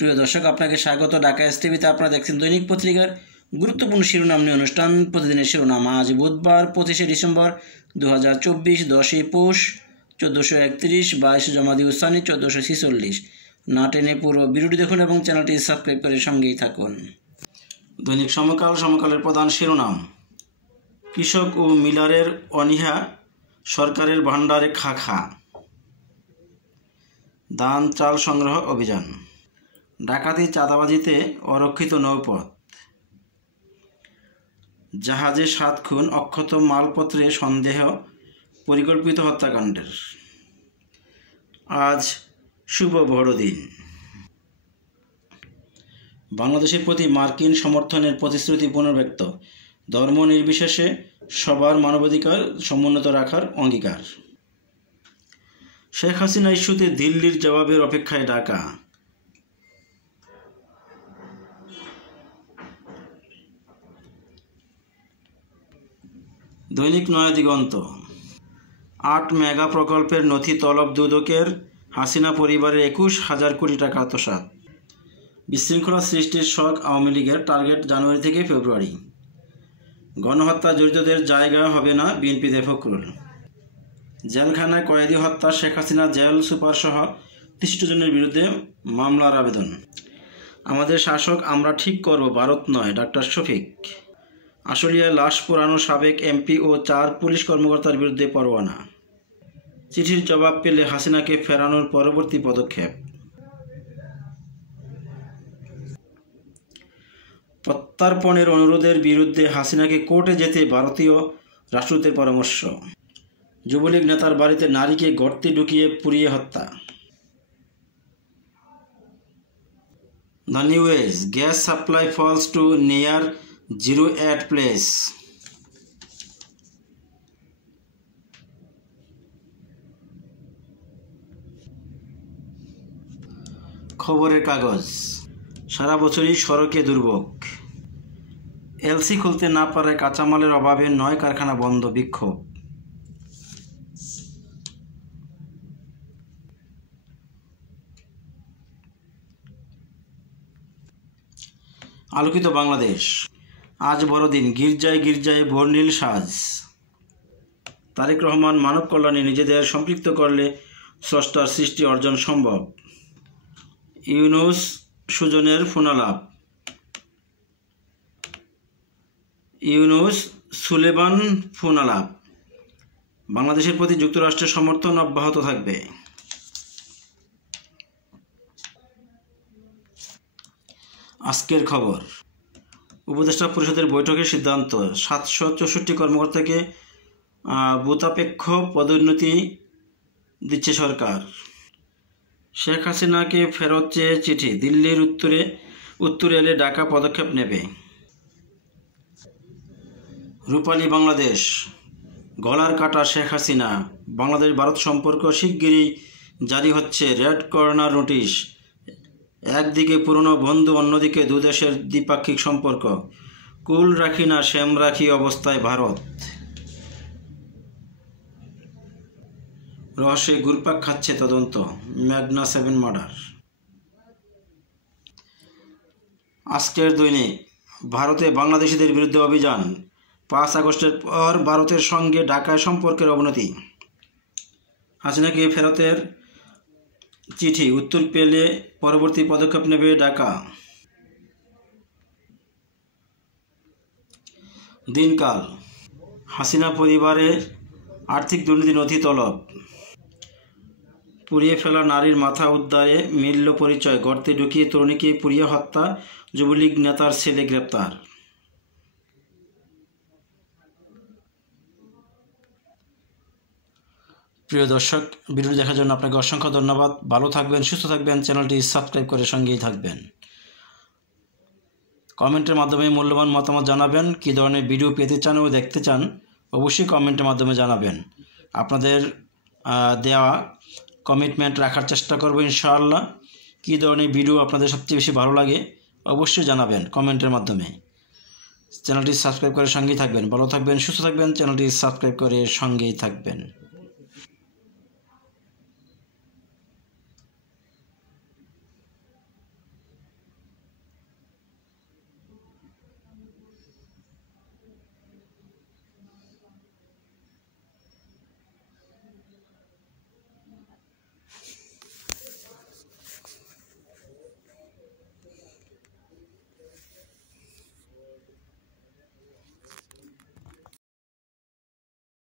প্রিয় দর্শক, আপনাকে স্বাগত ঢাকা এসটিভিতে। আপনারা দেখছেন দৈনিক পত্রিকার গুরুত্বপূর্ণ শিরোনাম নিয়ে অনুষ্ঠান প্রতিদিনের শিরোনাম। আজ বুধবার 25শে ডিসেম্বর 2024, 10ই পৌষ 1431, 22 জমাদি উসানি 1446। না টেনে পুরো ভিডিওটি দেখুন এবং চ্যানেলটি সাবস্ক্রাইব করে সঙ্গেই থাকুন। দৈনিক সমকালের প্রধান শিরোনাম: কৃষক ও মিলারের অনীহা, সরকারের ভাণ্ডারে খা। ধান চাল সংগ্রহ অভিযান। ডাকাতি চাঁদাবাজিতে অরক্ষিত নৌপথ। জাহাজে 7 খুন, অক্ষত মালপত্রে সন্দেহ পরিকল্পিত হত্যাকাণ্ডের। আজ শুভ বড়দিন। বাংলাদেশের প্রতি মার্কিন সমর্থনের প্রতিশ্রুতি পুনর্ব্যক্ত। ধর্ম নির্বিশেষে সবার মানবাধিকার সমুন্নত রাখার অঙ্গীকার। শেখ হাসিনা ইস্যুতে দিল্লির জবাবের অপেক্ষায় ঢাকা। দৈনিক নয়াদিগন্ত। 8 মেগা প্রকল্পের নথি তলব দুদকের, হাসিনা পরিবারের 21,000 কোটি টাকা আত্মসাৎ। বিশৃঙ্খলা সৃষ্টির শখ আওয়ামী লীগের, টার্গেট জানুয়ারি থেকে ফেব্রুয়ারি। গণহত্যা জড়িতদের জায়গা হবে না বিএনপিতে ফখরুল। জেলখানায় কয়েদি হত্যা, শেখ হাসিনা জেল সুপারসহ 63 জনের বিরুদ্ধে মামলার আবেদন। আমাদের শাসক আমরা ঠিক করব, ভারত নয়, ডাক্তার শফিক। আশুলিয়ায় লাশ পোড়ানো সাবেক এমপি ও 4 পুলিশ কর্মকর্তার বিরুদ্ধে পরোয়ানা। চিঠির জবাব পেলে হাসিনাকে ফেরানোর পরবর্তী পদক্ষেপ। প্রত্যার্পণের অনুরোধের বিরুদ্ধে হাসিনাকে কোর্টে যেতে ভারতীয় রাষ্ট্রদূতের পরামর্শ। যুবলীগ নেতার বাড়িতে নারীকে গর্তে ঢুকিয়ে পুড়িয়ে হত্যা। The new age, gas supply falls to near zero at place. খবরের কাগজ। সারা বছরই সড়কে দুর্ভোগ। এলসি খুলতে না পারায় কাঁচামালের অভাবে 9 কারখানা বন্ধ, বিক্ষোভ। আলোকিত বাংলাদেশ। আজ বড়দিন, গির্জায় গির্জায় বর্ণিল সাজ। তারেক রহমান, মানব কল্যাণে নিজেদের সম্পৃক্ত করলে স্রষ্টার সৃষ্টি অর্জন সম্ভব। ইউনুস সুজনের ফোনালাপ। ইউনুস সুলেমান ফোনালাপ। বাংলাদেশের প্রতি যুক্তরাষ্ট্রের সমর্থন অব্যাহত থাকবে। আজকের খবর। উপদেষ্টা পরিষদের বৈঠকের সিদ্ধান্ত, 764 কর্মকর্তাকে ভূতাপেক্ষ পদোন্নতি দিচ্ছে সরকার। শেখ হাসিনাকে ফেরত চেয়ে চিঠি, দিল্লির উত্তরে এলে ঢাকা পদক্ষেপ নেবে। রূপালী বাংলাদেশ, গলার কাটা শেখ হাসিনা। বাংলাদেশ ভারত সম্পর্ক শিগগিরই জারি হচ্ছে রেড কর্নার নোটিশ। একদিকে পুরনো বন্ধু, অন্যদিকে দুদেশের দ্বিপাক্ষিক সম্পর্ক। কুল রাখি না শ্যাম রাখি অবস্থায় ভারত। রহস্যে ঘুরপাক খাচ্ছে তদন্ত, ম্যাগনা 7 মার্ডার। আজকের দৈনিক। ভারতে বাংলাদেশিদের বিরুদ্ধে অভিযান। 5 আগস্টের পর ভারতের সঙ্গে ঢাকায় সম্পর্কের অবনতি। হাসিনাকে ফেরতের চিঠি, উত্তর পেলে পরবর্তী পদক্ষেপ নেবে ঢাকা। দিনকাল। হাসিনা পরিবারের আর্থিক দুর্নীতি নথি তলব। পুড়িয়ে ফেলা নারীর মাথা উদ্ধারে মিলল পরিচয়। গর্তে ঢুকিয়ে তরুণীকে পুড়িয়ে হত্যা, যুবলীগ নেতার ছেলে গ্রেপ্তার। প্রিয় দর্শক, ভিডিওটি দেখার জন্য আপনাকে অসংখ্য ধন্যবাদ। ভালো থাকবেন, সুস্থ থাকবেন, চ্যানেলটি সাবস্ক্রাইব করে সঙ্গেই থাকবেন। কমেন্টের মাধ্যমে মূল্যবান মতামত জানাবেন। কী ধরনের ভিডিও পেতে চান ও দেখতে চান অবশ্যই কমেন্টের মাধ্যমে জানাবেন। আপনাদের দেওয়া কমিটমেন্ট রাখার চেষ্টা করব ইনশাআল্লাহ। কী ধরনের ভিডিও আপনাদের সবচেয়ে বেশি ভালো লাগে অবশ্যই জানাবেন কমেন্টের মাধ্যমে। চ্যানেলটি সাবস্ক্রাইব করে সঙ্গেই থাকবেন। ভালো থাকবেন, সুস্থ থাকবেন, চ্যানেলটি সাবস্ক্রাইব করে সঙ্গেই থাকবেন।